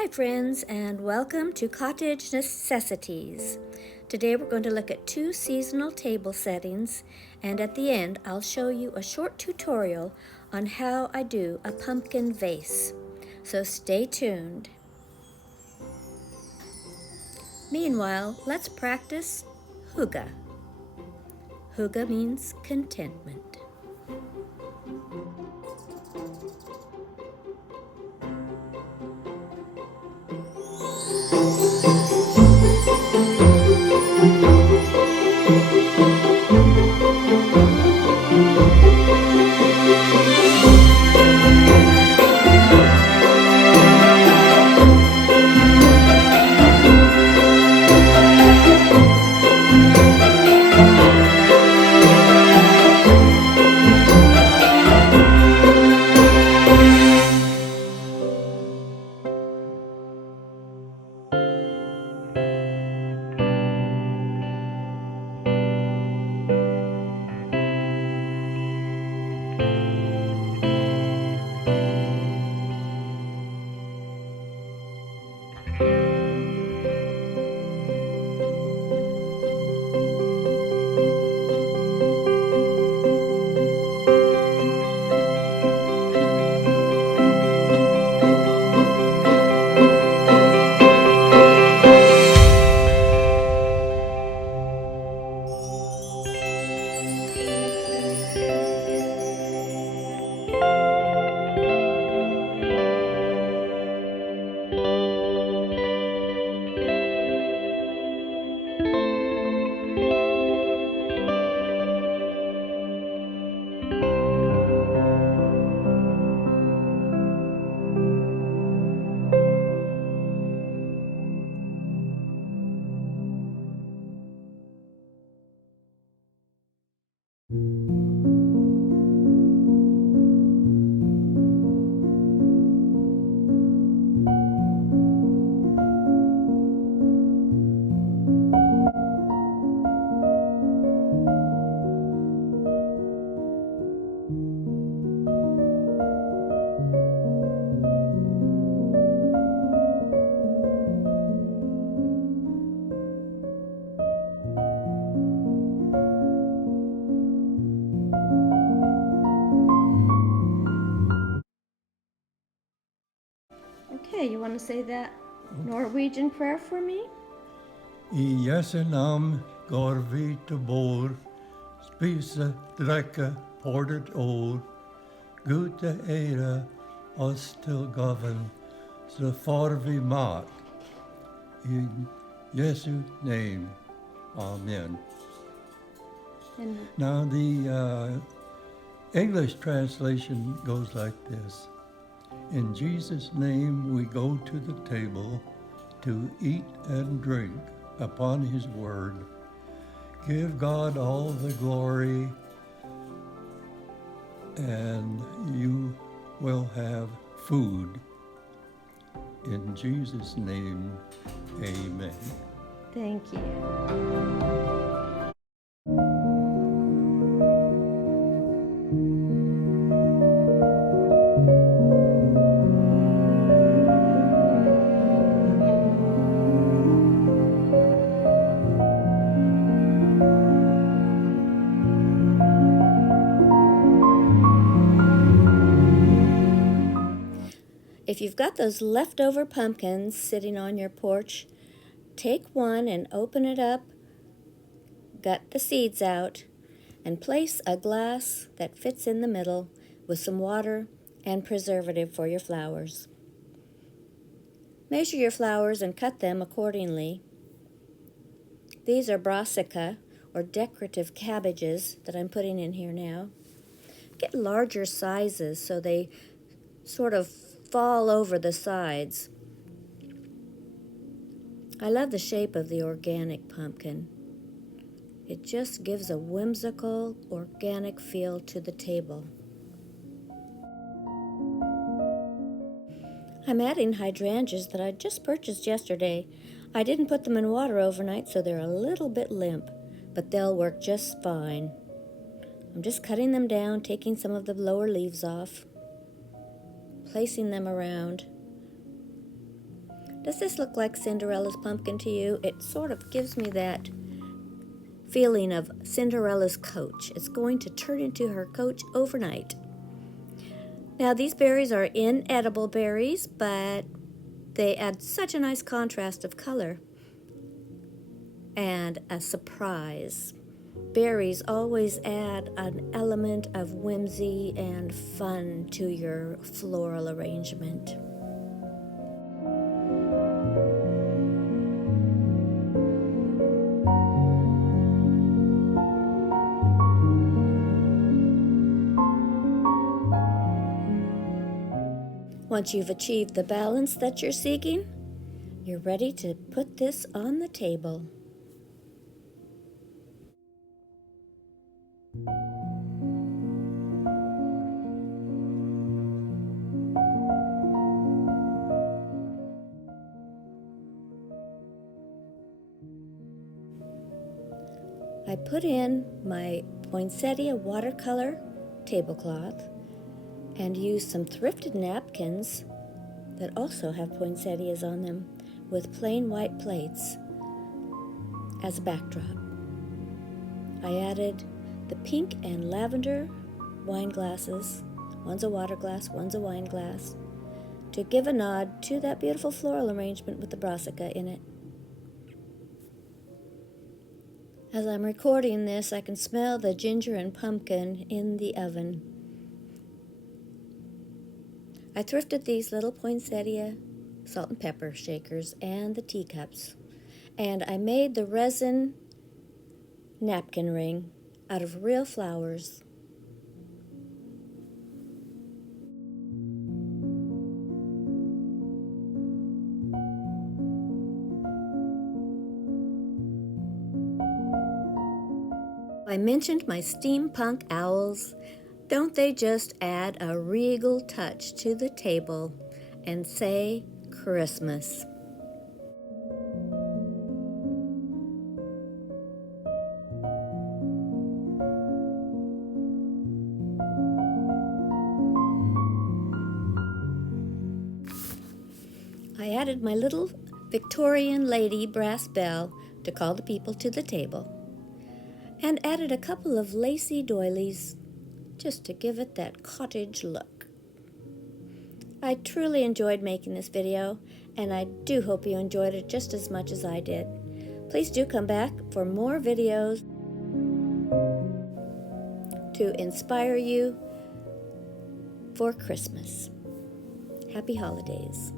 Hi friends, and welcome to Cottage Necessities. Today we're going to look at 2 seasonal table settings, and at the end I'll show you a short tutorial on how I do a pumpkin vase. So stay tuned. Meanwhile, let's practice HYGGE. HYGGE means contentment. Okay, you want to say that Norwegian prayer for me? I Jesu namn går vi till bord, spise, drikke, portet ord. Gute ära oss till gaven, så får vi mat. I Jesu name, amen. And Now the English translation goes like this. In Jesus' name we go to the table to eat and drink upon his word. Give God all the glory, and you will have food. In Jesus' name, amen. thank you. If you've got those leftover pumpkins sitting on your porch, take one and open it up, gut the seeds out, and place a glass that fits in the middle with some water and preservative for your flowers. Measure your flowers and cut them accordingly. These are brassica, or decorative cabbages, that I'm putting in here now. Get larger sizes so they sort of fall over the sides. I love the shape of the organic pumpkin. It just gives a whimsical, organic feel to the table. I'm adding hydrangeas that I just purchased yesterday. I didn't put them in water overnight, so they're a little bit limp, but they'll work just fine. I'm just cutting them down, taking some of the lower leaves off, placing them around. Does this look like Cinderella's pumpkin to you? It sort of gives me that feeling of Cinderella's coach. It's going to turn into her coach overnight. Now these berries are inedible berries, but they add such a nice contrast of color and a surprise. Berries always add an element of whimsy and fun to your floral arrangement. Once you've achieved the balance that you're seeking, you're ready to put this on the table. I put in my poinsettia watercolor tablecloth and used some thrifted napkins that also have poinsettias on them with plain white plates as a backdrop. I added the pink and lavender wine glasses, one's a water glass, one's a wine glass, to give a nod to that beautiful floral arrangement with the brassica in it. As I'm recording this, I can smell the ginger and pumpkin in the oven. I thrifted these little poinsettia salt and pepper shakers and the teacups, and I made the resin napkin ring out of real flowers. I mentioned my steampunk owls. Don't they just add a regal touch to the table and say Christmas? I added my little Victorian lady brass bell to call the people to the table, and added a couple of lacy doilies just to give it that cottage look. I truly enjoyed making this video, and I do hope you enjoyed it just as much as I did. Please do come back for more videos to inspire you for Christmas. Happy holidays.